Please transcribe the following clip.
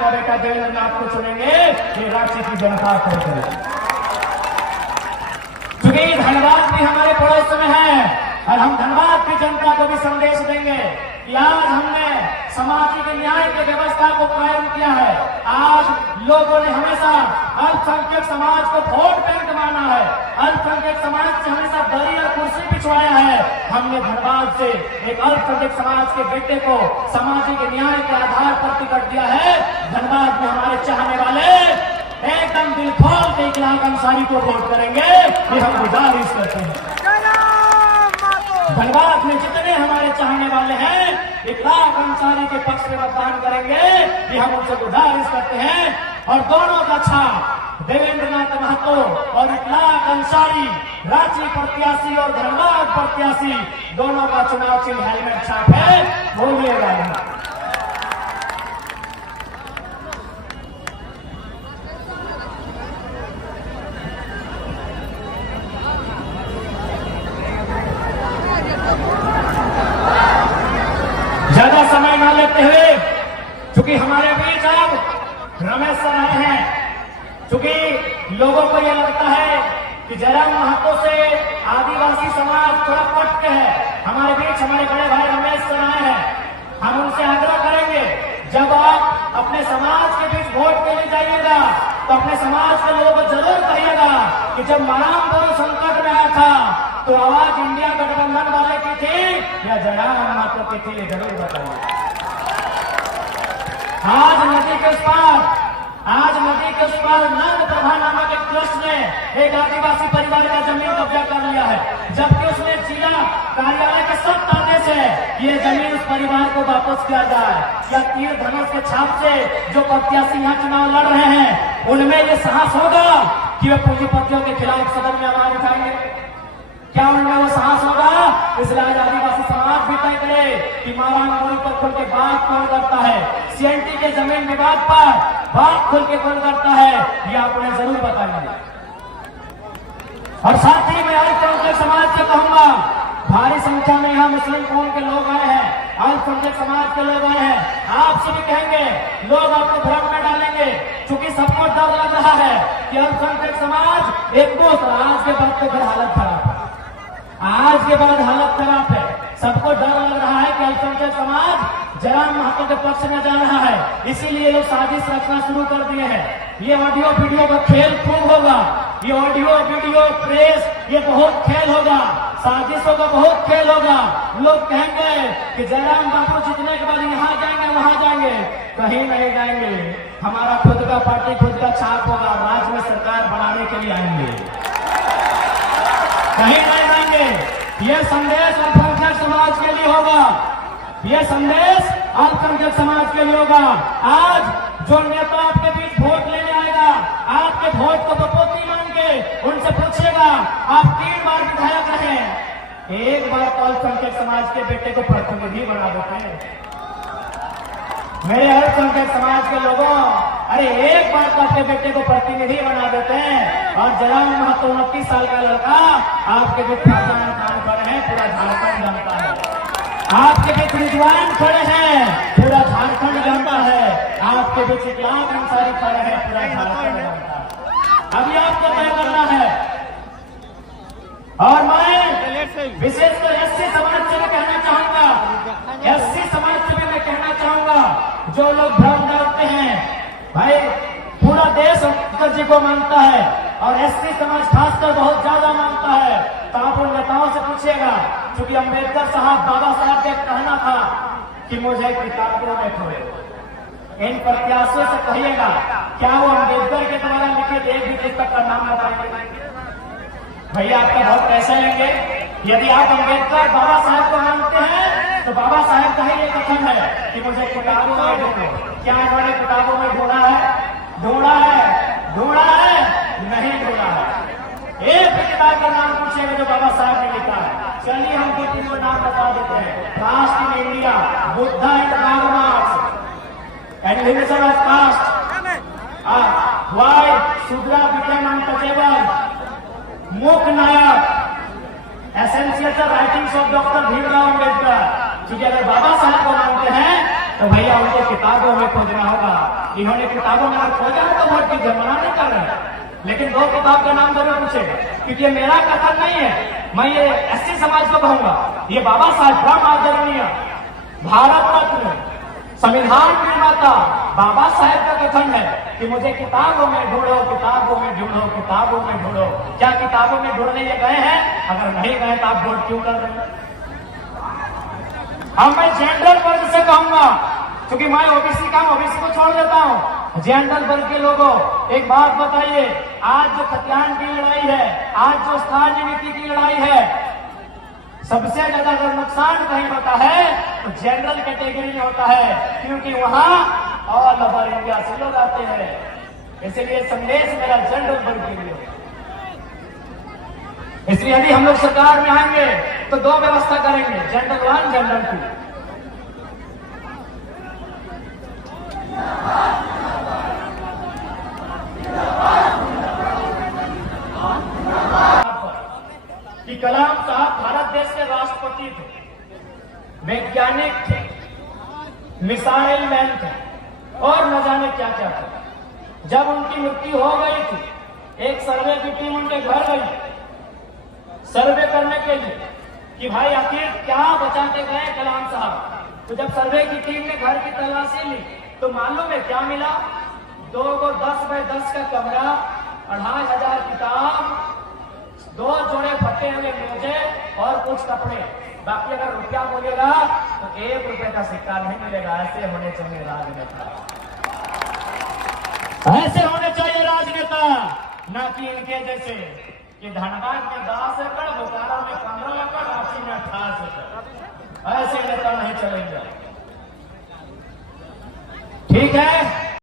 बेटा देवेंद्र नाथ को चुनेंगे, ये रांची की जनता तय करेगी। क्योंकि धनबाद भी हमारे पड़ोस में है और हम धनबाद की जनता को भी संदेश देंगे कि आज हमने सामाजिक न्याय की व्यवस्था को कायम किया है। आज लोगों ने हमेशा अल्पसंख्यक समाज को वोट बैंक माना है, अल्पसंख्यक समाज से हमेशा दरी और कुर्सी पिछवाया है। हमने धनबाद से एक अल्पसंख्यक समाज के बेटे को सामाजिक न्याय के आधार पर टिकट दिया है। धनबाद में हमारे चाहने वाले एकदम दिल खोल के इकलाक अंसारी को वोट करेंगे, ये हम गुजारिश करते हैं। धनबाद में जितने हमारे चाहने वाले हैं इकलाक अंसारी के पक्ष में मतदान करेंगे, ये हम उनसे गुजारिश करते हैं। और दोनों का छाप देवेंद्र नाथ महतो और इकलाक अंसारी, रांची प्रत्याशी और धनबाद प्रत्याशी, दोनों का चुनाव चिन्ह हेलमेट छाप है, बोलिएगा नहीं। ज्यादा समय ना लेते हुए, चूंकि हमारे बीच अब रमेश सर आए हैं, चूंकि लोगों को यह लगता है कि जयराम महतो से आदिवासी समाज थोड़ा पट के है। हमारे बीच हमारे बड़े भाई रमेश सर आए हैं, हम उनसे आग्रह करेंगे जब आप अपने समाज के बीच वोट के लिए जाइएगा तो अपने समाज के लोगों को जरूर कहिएगा कि जब महारामपुर संकट में आया था तो आवाज इंडिया गठबंधन वाले की थी या जयराम महतो की थी, ये जरूर बताइए। आज नदी के उस पार नंद प्रभा नामक एक ट्रस्ट ने एक आदिवासी परिवार का जमीन कब्जा कर लिया है, जबकि उसने जिला कार्यालय के सख्त आदेश है ये जमीन उस परिवार को वापस किया जाए। या तीर धनुष के छाप से जो प्रत्याशी यहाँ चुनाव लड़ रहे हैं उनमें ये साहस होगा कि वे पूंजीपतियों के खिलाफ सदन में आवाज उठाएंगे? क्या उनमें वो साहस होगा? इसलिए आज आदिवासी समाज भी तय करे कि मावांग मोड़ी पर खुल के बात कौन करता है, सीएनटी के जमीन विवाद पर बात खुल के कौन करता है, ये आप उन्हें जरूर बताएंगे। और साथ ही मैं अल्पसंख्यक समाज से कहूंगा, भारी संख्या में यहाँ मुस्लिम कौम के लोग आए हैं, अल्पसंख्यक समाज के लोग आए हैं, आपसे भी कहेंगे लोग आपको भ्रम में डालेंगे, चूंकि सबको डर लग रहा है कि अल्पसंख्यक समाज एक दोस्त। आज के बाद तो फिर हालत खराब है, आज के बाद हालत खराब है। सबको डर लग रहा है कि अल्पसंख्यक समाज जयराम महतो के पक्ष में जा रहा है, इसीलिए लोग साजिश रचना शुरू कर दिए हैं। ये ऑडियो वीडियो का खेल खूब होगा, ये ऑडियो वीडियो प्रेस ये बहुत खेल होगा, साजिशों का बहुत खेल होगा। लोग कहेंगे कि जयराम बाबू जीतने के बाद यहाँ जाएंगे वहां जाएंगे, कहीं नहीं जाएंगे। हमारा खुद का पार्टी खुद का छाप होगा, राज्य में सरकार बनाने के लिए आएंगे, कहीं नहीं जाएंगे। यह संदेश अल्पसंख्यक समाज के लिए होगा, यह संदेश अल्पसंख्यक समाज के लिए होगा। आज जो नेता आपके बीच वोट लेने आएगा, आपके वोट को बपोती मान के उनसे पूछिएगा आप 3 बार विधायक रहे, एक बार तो अल्पसंख्यक समाज के बेटे को प्रतिनिधि बना देते हैं। मेरे अल्पसंख्यक समाज के लोगों, अरे एक बार तो आपके बेटे को प्रतिनिधि बना देते हैं। और जयराम महतो 29 साल का लड़का आपके बीच काम खड़े हैं, पूरा झारखंड जानता है। आपके बीच रिजवान खड़े हैं, पूरा झारखंड जानता है। आपके बीच इकलाक अंसारी खड़े हैं, पूरा झारखंड जानता है। अभी आपको तय करना है। और मैं विशेषकर एससी समाज से भी कहना चाहूंगा, एससी समाज से भी मैं कहना चाहूंगा, जो लोग भ्रम डालते हैं, भाई पूरा देश अम्बेडकर जी को मानता है और एससी समाज खासकर बहुत ज्यादा मानता है। तो आप उन नेताओं से पूछिएगा, क्योंकि अम्बेडकर साहब बाबा साहब का कहना था कि मुझे किताबों में खोए। इन प्रत्याशियों से कहिएगा क्या वो अम्बेडकर के द्वारा लिखित एक भी पुस्तक का नाम बताएंगे? भैया आपका वोट कैसे लेंगे? यदि आप अम्बेडकर बाबा साहब को मानते हैं तो बाबा साहब का ही ये कथन है कि मुझे किताबों में ढूंढो। क्या इन्होंने किताबों में ढूंढा है? ढूंढा है? नहीं ढूंढा है। एक भी किताब का नाम पूछेगा जो बाबा साहब ने लिखा है। चलिए हम 2-3 को नाम बता देते हैं। Caste in India, Buddha and Karl Marx, elimination of caste, why Shudra became untouchable, Mook Nayak, essential writings of doctor Bhimrao Ambedkar. क्योंकि अगर बाबा साहब को मानते हैं तो भैया उनको किताबों में खोजना होगा। इन्होंने किताबों में अगर खोजा है तो वोट कीजिए, मना नहीं कर रहे हैं, लेकिन 2 किताब का नाम जरूर पूछेगा, क्योंकि ये मेरा कथन नहीं है। मैं ये एससी समाज को कहूंगा, ये बाबा साहब राम आदरणीय भारत रत्न संविधान निर्माता बाबा साहेब का कथन है कि मुझे किताबों में ढूंढो, किताबों में ढूंढो, किताबों में ढूंढो। क्या किताबों में ढूंढने ये गए हैं? अगर नहीं गए तो आप वोट क्यों कर रहे हैं? अब मैं जनरल वर्ग से कहूंगा, क्योंकि मैं ओबीसी का ओबीसी को छोड़ देता हूं। जनरल वर्ग के लोगों, एक बात बताइए, आज जो खतियान की लड़ाई है, आज जो स्थानीय नीति की लड़ाई है, सबसे ज्यादा अगर नुकसान कहीं होता है तो जनरल कैटेगरी में होता है, क्योंकि वहां ऑल ओवर इंडिया से लोग आते हैं। इसलिए संदेश मेरा जनरल वर्ग के लिए। इसलिए यदि हम लोग सरकार में आएंगे तो 2 व्यवस्था करेंगे, जनरल 1, जनरल 2। कि कलाम साहब भारत देश के राष्ट्रपति थे, वैज्ञानिक थे, मिसाइल मैन थे और न जाने क्या क्या थे। जब उनकी मृत्यु हो गई थी, एक सर्वे की टीम उनके घर गई सर्वे करने के लिए कि भाई आखिर क्या बचाते गए कलाम साहब। तो जब सर्वे की टीम ने घर की तलाशी ली तो मालूम है क्या मिला? 2 को 10 बाय 10 का कमरा, 2500 किताब, 2 जोड़े फटे हुए मोजे और कुछ कपड़े। बाकी अगर रुपया बोलेगा तो 1 रुपए का सिक्का नहीं मिलेगा। ऐसे होने चाहिए राजनेता, ऐसे होने चाहिए राजनेता, न कि इनके जैसे कि धनबाद में 10 एकड़, बोकारो में 15 एकड़, रांची में 28 एकड़। ऐसे नेता नहीं चलेंगे। ठीक है।